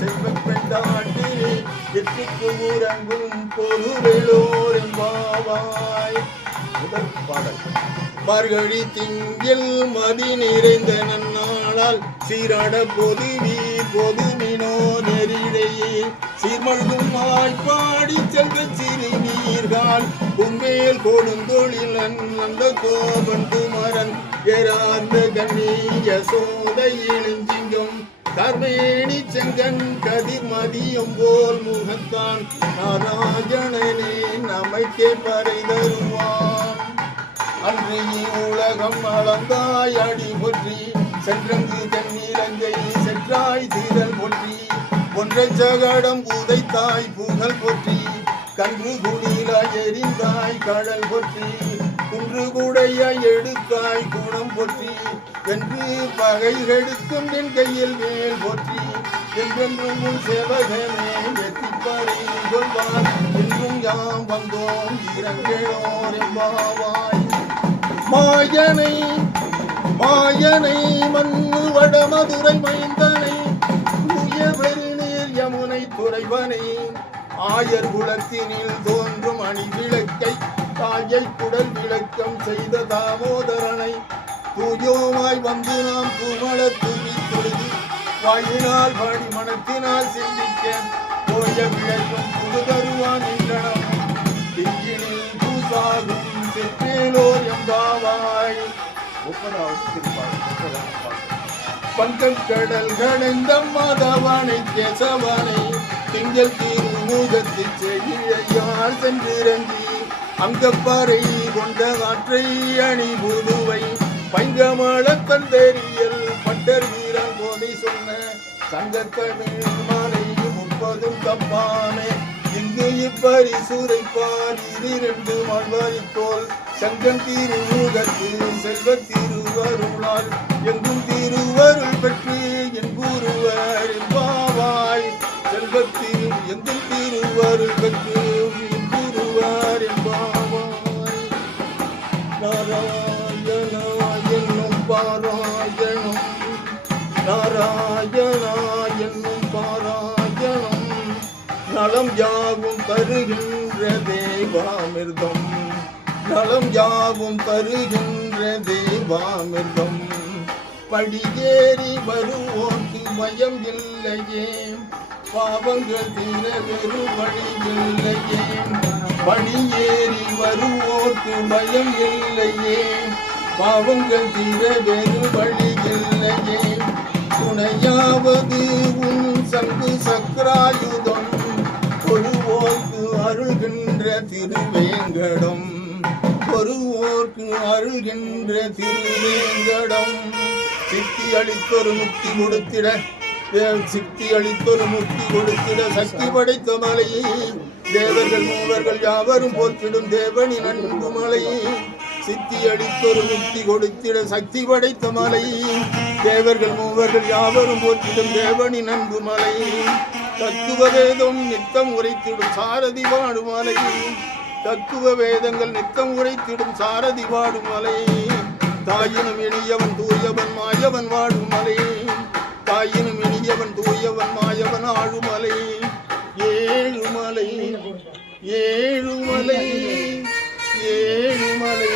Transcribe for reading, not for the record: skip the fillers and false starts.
செல்வப் பெண்டாட்டினே எத்திக்கு ஊரங்கும் பொருளோர் என்பாவாய். முதல் பாடல். மார்கழி திங்கள் மதி நிறைந்த நன்னாளால் சீராட பொது மீனோ நெறிடையே சீர்மழுகும் வாய்ப்பாடி செல்வ சிறு நீர்கள் உண்மையில் கொடுந்தொழில் அந்த கோபன் குமரன் ஏறாந்த கண்ணிய சோதை இளஞ்சிங்கம் கர்மேணி செங்கன் கதிர் மதியம் போல் முகத்தான் நாராயணனே நமக்கே பறை தருவான். அன்றைய உலகம் அளந்தாய் அடி பொற்றி சென்றங்கு தண்ணீரங்கை சென்றாய் தீரல் பொற்றி ஒன்றை சகடம் உதைத்தாய் புகழ் பொற்றி கன்று குடிலாய் எரிந்தாய் கடல் பொற்றி குன்று குடையாய் எடுத்தாய் குணம் பொற்றி என்று பகை எடுக்கும் என் கையில் மேல் பொற்றி என்றென்றும் உன் சேவகமே வெற்றிப்பறை கொள்வார் என்றும் யாம் வந்தோம் இறங்கோர் என்பாவாய். மாயனை மண்ணு வட மதுரை மைந்தனை தூய பெருநீர் யமுனை துறைவனை ஆயர் குலத்தினில் தோன்றும் அணி விளக்கை தாயை குடல் விளக்கம் செய்த தாமோதரனை தூயோமாய் வந்து நாம் தூமள தூவி தொழுது வாயினால் பாடி மனத்தினால் சிந்திக்க போய விளக்கம் புது தருவான் என்றனம் திங்கினில் பூசாகும் செற்றேலோர் எம்பாவாய். 30வது திருப்பாடல். பங்கம் கடல் கடைந்த மாதவனை கேசவனை திங்கள் திருமுகத்தில் செழியால் சென்றிறங்கி அங்கப்பறை கொண்ட ஆற்றை அணி புதுவை பங்கமள தந்தெறியல் பட்டர் வீரன் போதை சொன்ன சங்கத்தமிழ் மாலை 30 தப்பாமே இங்கு இப்பரி சூரைப்பால் இரண்டு மாழ்வாரித்தோல் சங்கம் திருமுகத்து செல்வ திருவருளால் எங்கும் திருவருள் பெற்று என் கூறுவர் என்பாவாய். செல்வத்திரு எங்கும் திருவருள் பெற்று என் கூறுவர் என்பாவாய். நாராயணா என்னும் பாராயணம் நாராயணா என்னும் பாராயணம் நலம் யாவும் தருகின்ற தேவாமிர்தம் நலம் யாவும் தருகின்ற தேவாமிர்தம் படியேறி வருவோர்க்கு பயம் இல்லையே பாவங்கள் தீர வெறு வழி இல்லையே படியேறி வருவோர்க்கு பயம் இல்லையே பாவங்கள் தீர வெறு வழி இல்லையே துணையாவது உன் சங்கு சக்கராயுதம் ஒருவோர்க்கு அருள்கின்ற திருவேங்கடம் ஒருவோர்க்கு அருள்கின்ற திருவேங்கடம் சித்தி அளித்தொரு முக்தி கொடுத்திட சித்தி அளித்தொரு முக்தி கொடுத்திட சக்தி படைத்த மலையை தேவர்கள் மூவர்கள் யாவரும் போற்றிடும் தேவனின் அன்பு மலையை சித்தி அளித்தொரு முக்தி கொடுத்திட சக்தி படைத்த மலை தேவர்கள் மூவர்கள் யாவரும் போற்றிடும் தேவனின் அன்பு மலை தத்துவ வேதம் நித்தம் உரைத்திடும் சாரதி வாடும் மலை தத்துவ வேதங்கள் நித்தம் உரைத்திடும் சாரதி வாடும் மலை தாயினும் இனியவன் தூயவன் மாயவன் வாடும் மலை தாயினும் இனியவன் தூயவன் மாயவன் ஆழுமலை ஏழுமலை ஏழுமலை ஏழுமலை